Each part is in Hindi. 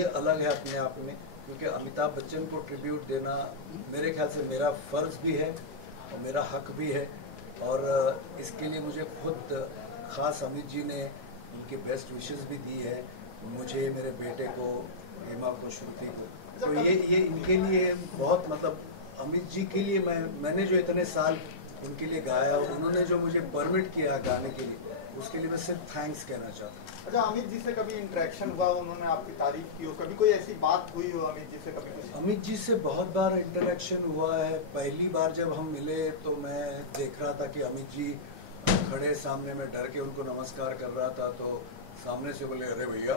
ये अलग है अपने आप में, क्योंकि अमिताभ बच्चन को ट्रिब्यूट देना मेरे ख्याल से मेरा फ़र्ज़ भी है और मेरा हक भी है। और इसके लिए मुझे खुद ख़ास अमित जी ने उनके बेस्ट विशेस भी दी है, मुझे, मेरे बेटे को, हेमा को, श्रुति को। तो ये इनके लिए बहुत, मतलब अमित जी के लिए मैंने जो इतने साल उनके लिए गाया और उन्होंने जो मुझे परमिट किया गाने के लिए, उसके लिए मैं सिर्फ थैंक्स कहना चाहता हूँ। अच्छा, अमित जी से कभी इंटरेक्शन हुआ, उन्होंने आपकी तारीफ की हो, कभी कोई ऐसी बात हुई हो अमित जी से कभी कुछ? अमित जी से बहुत बार इंटरेक्शन हुआ है। पहली बार जब हम मिले तो मैं देख रहा था कि अमित जी खड़े सामने, में डर के उनको नमस्कार कर रहा था, तो सामने से बोले, अरे भैया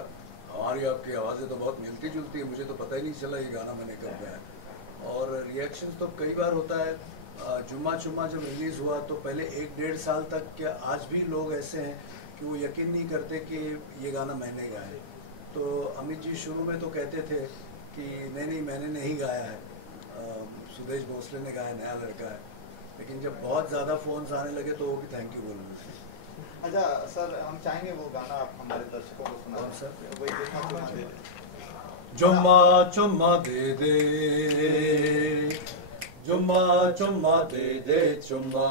हमारी आपकी आवाज़ें तो बहुत मिलती जुलती है, मुझे तो पता ही नहीं चला ये गाना मैंने कब गाया। और रिएक्शन तो कई बार होता है। जुम्मा चुम्मा जब रिलीज़ हुआ तो पहले 1-1.5 साल तक, क्या आज भी लोग ऐसे हैं कि वो यकीन नहीं करते कि ये गाना मैंने गाया है। तो अमित जी शुरू में तो कहते थे कि नहीं मैंने नहीं गाया है, सुदेश भोसले ने गाया, नया लड़का है। लेकिन जब बहुत ज़्यादा फ़ोन्स आने लगे तो वो भी थैंक यू बोलूँगा। अच्छा सर, हम चाहेंगे वो गाना आप हमारे दर्शकों को सुना सर। वही देखना, जुम्मा चुम्मा दे दे, जुम्मा चुम्मा दे दे चुम्मा,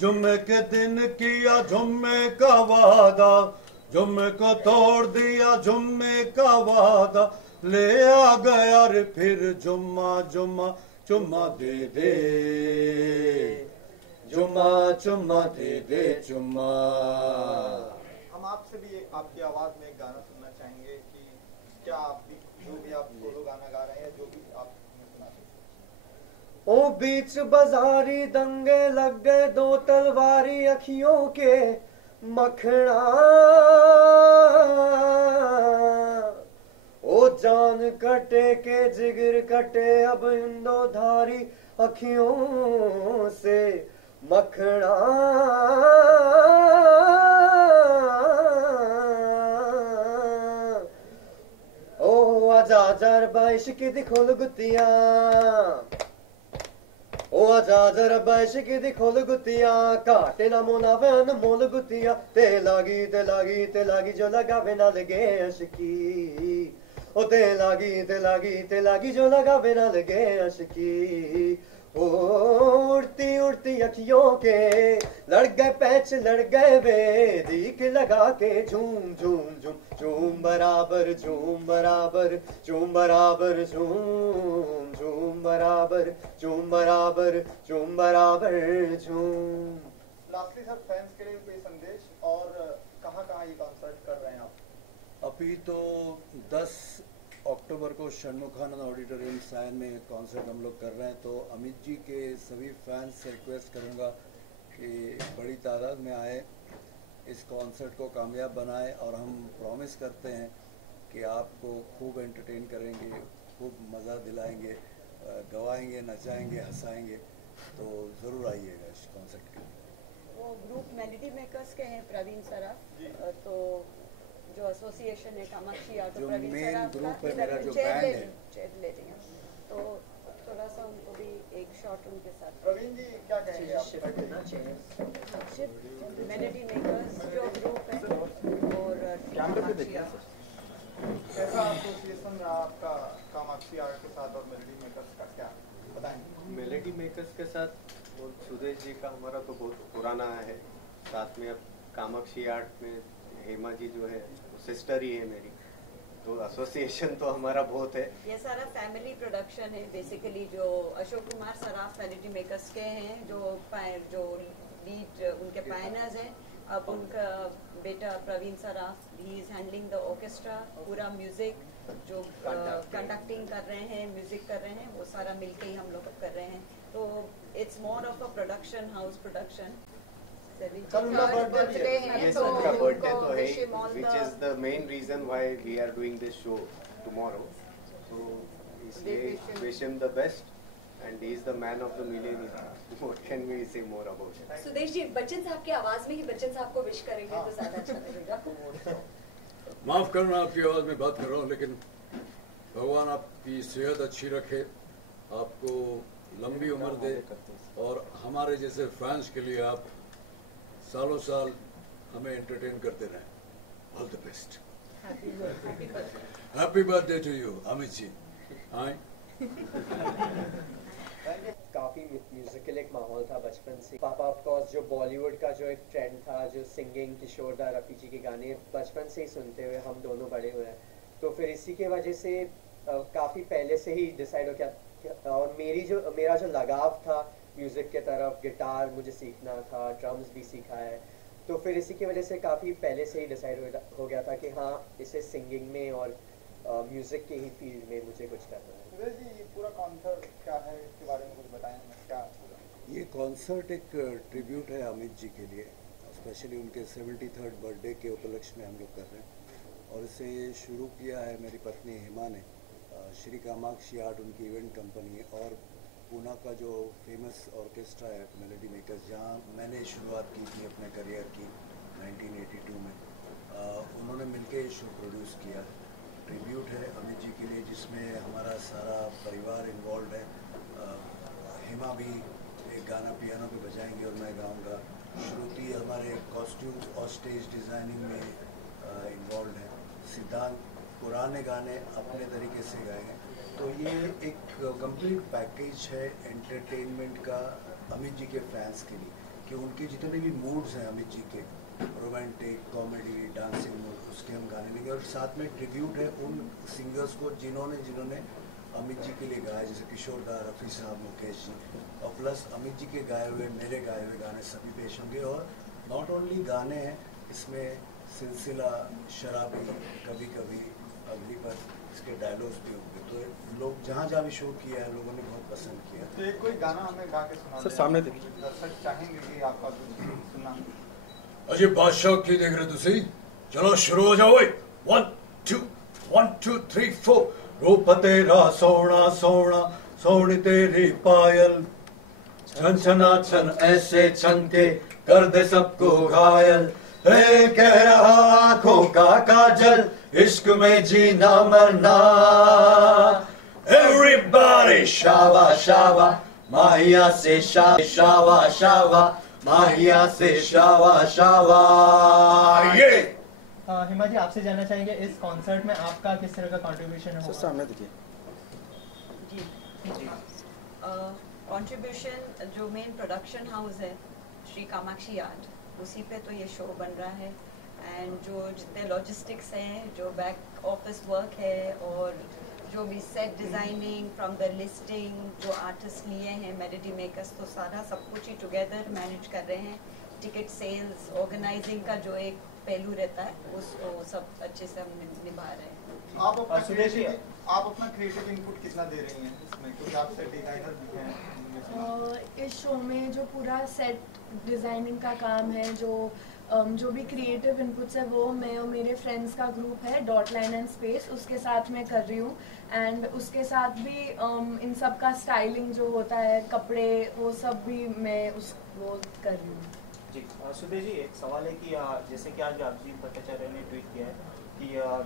जुम्मे के दिन किया जुम्मे का वादा, जुम्मे को तोड़ दिया जुम्मे का वादा, ले आ गया रे फिर जुम्मा जुम्मा चुम्मा दे दे, जुम्मा चुम्मा दे दे चुम्मा। हम आपसे भी आपकी आवाज में एक गाना सुनना चाहेंगे कि क्या आप भी, जो भी आप सोलो गाना गा रहे हैं, जो भी आप सुना सकते। ओ बीच बाजारी दंगे लग गए, दो तलवारी अखियों के मखना, ओ जान कटे के जिगर कटे अब इन दो धारी अखियों से मखना, ओ आजा जार बाइश की दिखोल गुतिया, ओ आजा जरा बाइश की दिखोल गुतिया, काटे ना मोना वैन मोल गुतिया, ते लागी जो लगावे ना लगे अशकी, ओ ते लागी जो लगावे ना लगे अशकी, ओ उड़ती उड़ती अखियों के लड़ गए पैच लड़ गए वे, दीख लगा के झूम झूम झूम झूम बराबर झूम बराबर झूम बराबर झूम झूम बराबर झूम बराबर झूम बराबर झूम। लास्टली सर, फैंस के लिए कोई संदेश, और कहाँ ये कॉन्सर्ट कर रहे हैं आप? अभी तो 10 अक्टूबर को षणमुखानंद ऑडिटोरियम सायन में कॉन्सर्ट हम लोग कर रहे हैं। तो अमित जी के सभी फैंस से रिक्वेस्ट करूंगा कि बड़ी तादाद में आए, इस कॉन्सर्ट को कामयाब बनाएं, और हम प्रॉमिस करते हैं कि आपको खूब एंटरटेन करेंगे, खूब मज़ा दिलाएंगे, गवाएंगे, नचाएंगे, हंसाएंगे। तो ज़रूर आइएगा इस कॉन्सर्ट के लिए। वो ग्रुप मेलोडी मेकर्स के हैं प्रवीण सराफ, तो जो एसोसिएशन है कामाक्षी आर्ट, जो प्रवीण मेन सराफ ग्रुप का है मेरा, जो चेयर बैंड ले है, चेयर ले रही हैं, तो थोड़ा सा उनको भी एक शॉट उनके साथ। प्रवीण जी क्या कहेंगे आप? मेलोडी मेकर्स जो ग्रुप है, और कामाक्षी आर्ट। कैसा एसोसिएशन रहा आपका कामाक्षी आर्ट के साथ और मेलोडी मेकर्स का, क्या बताएंगे? मेलोडी मेकर्स के साथ और सुदेश जी का हमारा तो बहुत पुराना है, साथ में अब कामाक्षी आर्ट में हेमा जी जो है सिस्टर ही है मेरी, तो एसोसिएशन तो हमारा बहुत है। ये सारा फैमिली प्रोडक्शन है बेसिकली। जो अशोक कुमार सराफ मेलोडी मेकर्स के हैं, जो लीड उनके पायनर्स हैं, अब उनका बेटा Praveen Saraf, he is handling the orchestra, पूरा म्यूजिक जो कंडक्टिंग कर रहे हैं, म्यूजिक कर रहे हैं, वो सारा मिलके ही हम लोग कर रहे हैं। तो it's more of a production house production. Birthday है, Yes, उनका बर्थडे तो है, which is the main reason why we are doing this show tomorrow. So इसलिए wish him the best, and he is the man of the millennium. What can we say more about it? Sudesh ji, Bachchan साहब की आवाज में ही बच्चन साहब को विश करेंगे तो ज्यादा अच्छा लगेगा। माफ करना आपकी आवाज में बात कर रहा हूँ, लेकिन भगवान आपकी सेहत अच्छी रखे, आपको लंबी उम्र दे, और हमारे जैसे फैंस के लिए आप सालों साल हमें एंटरटेन करते रहें। All the best. Happy birthday to you Amit ji. हाँ काफी म्यूजिकल एक माहौल था बचपन से। पापा ऑफ कोर्स जो बॉलीवुड का जो एक ट्रेंड था, जो सिंगिंग, किशोर दा, रफ़ी जी के गाने बचपन से ही सुनते हुए हम दोनों बड़े हुए हैं, तो फिर इसी के वजह से काफी पहले से ही डिसाइड हो गया। और मेरा जो लगाव था म्यूजिक के तरफ, गिटार मुझे सीखना था, ड्रम्स भी सीखा है, तो फिर इसी की वजह से काफी पहले से ही डिसाइड हो गया था कि हाँ, इसे सिंगिंग में और म्यूजिक के ही फील्ड में मुझे कुछ करना है। जी, ये पूरा कॉन्सर्ट क्या है, इसके बारे में कुछ बताएं क्या? ये कॉन्सर्ट एक ट्रिब्यूट है अमित जी के लिए, स्पेशली उनके 73rd बर्थडे के उपलक्ष्य में हम लोग कर रहे हैं। और इसे शुरू किया है मेरी पत्नी हेमा ने। श्री कामाक्षी आर्ट उनकी इवेंट कंपनी है, और पूना का जो फेमस ऑर्केस्ट्रा है मेलोडी मेकर्स, जहाँ मैंने शुरुआत की थी अपने करियर की 1982 में, उन्होंने मिलके शो प्रोड्यूस किया। ट्रिब्यूट है अमित जी के लिए, जिसमें हमारा सारा परिवार इन्वॉल्व है। हेमा भी एक गाना पियानो पे बजाएंगे और मैं गाऊंगा। श्रुति हमारे कॉस्ट्यूम्स और स्टेज डिज़ाइनिंग में इन्वॉल्व है। सिद्धांत पुराने गाने अपने तरीके से गाएंगे। तो ये एक कंप्लीट पैकेज है एंटरटेनमेंट का अमित जी के फैंस के लिए, कि उनके जितने भी मूड्स हैं अमित जी के, रोमांटिक, कॉमेडी, डांसिंग मूड, उसके हम गाने लेंगे। और साथ में ट्रिब्यूट है उन सिंगर्स को जिन्होंने अमित जी के लिए गाया, जैसे किशोर दा, रफ़ी साहब, मुकेश जी, और प्लस अमित जी के गाए हुए, मेरे गाए हुए गाने सभी पेश होंगे। और नॉट ओनली गाने हैं, इसमें सिलसिला, शराबी, कभी कभी, अगली बार, इसके डायलॉग्स भी होंगे। तो लोग जहाँ जहाँ भी शो किया है लोगों ने बहुत पसंद किया। तो एक कोई गाना हमें गा के सुना सर, सामने देखिए। दर्शक चाहेंगे कि आपका सुनना। अजय बादशाह की देख रहे तुसी, चलो शुरू हो जाओ। 1 2 3 4। रूप तेरा सोना सोना, सोनी तेरी पायल, छन छना छन ऐसे छन के कर दे सबको घायल। हे कह रहा आंखों का काजल, इश्क में जीना मरना। Everybody शावा शावा, माहिया से शावा शावा, माहिया से शावा शावा। ये हिमा जी, आपसे जानना चाहेंगे इस कॉन्सर्ट में आपका किस तरह का कंट्रीब्यूशन है? सामने देखिए जी। कंट्रीब्यूशन जो मेन प्रोडक्शन हाउस है श्री कामाक्षी आर्ट, उसी पे तो ये शो बन रहा है। एंड जो जितने लॉजिस्टिक्स हैं, जो बैक ऑफिस वर्क है, और जो भी set designing from the listing, जो आर्टिस्ट लिए हैं मेलोडी मेकर्स, तो सारा सब कुछ ही टुगेदर मैनेज कर रहे हैं। टिकट सेल्स, ऑर्गेनाइजिंग का जो एक पहलू रहता है, उसको सब अच्छे से हम निभा रहे हैं। आप अपना क्रिएटिव इनपुट कितना दे रही हैं इसमें, क्योंकि आप सेट डिजाइनर भी हैं? इस शो में जो पूरा सेट डिज़ाइनिंग का काम है, जो भी क्रिएटिव इनपुट्स है, वो मैं और मेरे फ्रेंड्स का ग्रुप है डॉट लाइन एंड स्पेस, उसके साथ मैं कर रही हूँ। एंड उसके साथ भी इन सब का स्टाइलिंग जो होता है, कपड़े, वो सब भी मैं वो कर रही हूँ। जी सुदेश जी, एक सवाल है कि जैसे कि आज अभिजीत भट्टाचार्य ने ट्वीट किया है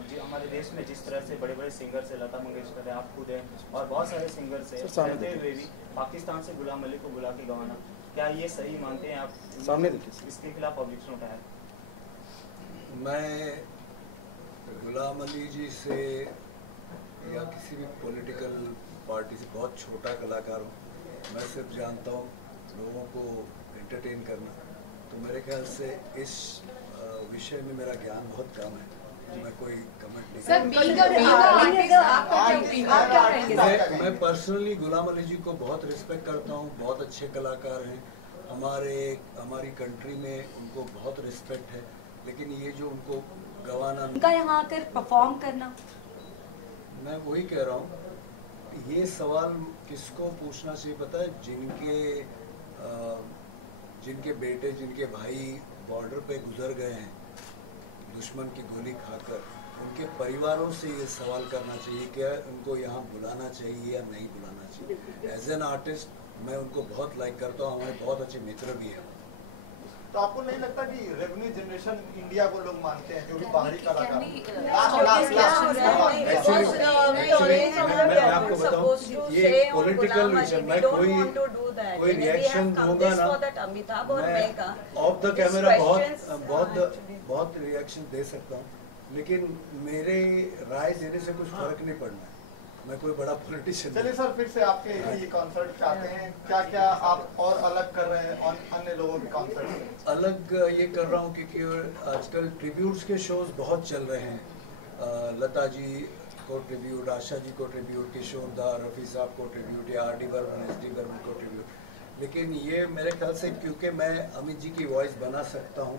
कि हमारे देश में जिस तरह से बड़े बड़े सिंगर्स है, लता मंगेशकर है, आप खुद हैं, और बहुत सारे सिंगर्स हैं, रहते हुए भी पाकिस्तान से गुलाम अली को बुला के गवाना, क्या ये सही मानते हैं आप? सामने देखिए। इसके खिलाफ ऑब्जेक्शन उठाया? मैं गुलाम अली जी से या किसी भी पॉलिटिकल पार्टी से बहुत छोटा कलाकार हूँ। मैं सिर्फ जानता हूँ लोगों को एंटरटेन करना। तो मेरे ख्याल से इस विषय में मेरा ज्ञान बहुत कम है, तो मैं कोई कमेंट नहीं। मैं पर्सनली गुलाम अली जी को बहुत रिस्पेक्ट करता हूँ, बहुत अच्छे कलाकार हैं। हमारी कंट्री में उनको बहुत रिस्पेक्ट है, लेकिन ये जो उनको गवाना, उनका यहाँ आकर परफॉर्म करना, मैं वही कह रहा हूँ। ये सवाल किसको पूछना चाहिए पता है? जिनके बेटे, जिनके भाई बॉर्डर पे गुजर गए हैं दुश्मन की गोली खाकर, उनके परिवारों से ये सवाल करना चाहिए क्या उनको यहाँ बुलाना चाहिए या नहीं बुलाना चाहिए। एज एन आर्टिस्ट मैं उनको बहुत लाइक करता हूँ, हमारे बहुत अच्छे मित्र भी हैं। तो आपको नहीं लगता कि रेवेन्यू जनरेशन इंडिया को लोग मानते हैं, जो भी बाहरी कलाकार? मैं आपको बताऊं, ये पॉलिटिकल विषय, मैं कोई रिएक्शन दूंगा ना, मैं ऑफ द कैमरा बहुत रिएक्शन दे सकता हूँ, लेकिन मेरे राय देने से कुछ फर्क नहीं पड़ना है, मैं कोई बड़ा पॉलिटिशियन। चलिए सर, फिर से आपके ये कॉन्सर्ट पे आते हैं, क्या क्या आप और अलग कर रहे हैं और अन्य लोगों के कॉन्सर्ट से? अलग ये कर रहा हूँ क्योंकि आजकल ट्रिब्यूट्स के शोज बहुत चल रहे हैं। लता जी को ट्रिब्यूट, आशा जी को ट्रिब्यूट, किशोर दा, रफ़ी साहब को ट्रिब्यूट, या R D Burman, S D Burman को ट्रिब्यूट। लेकिन ये मेरे ख्याल से क्योंकि मैं अमित जी की वॉइस बना सकता हूँ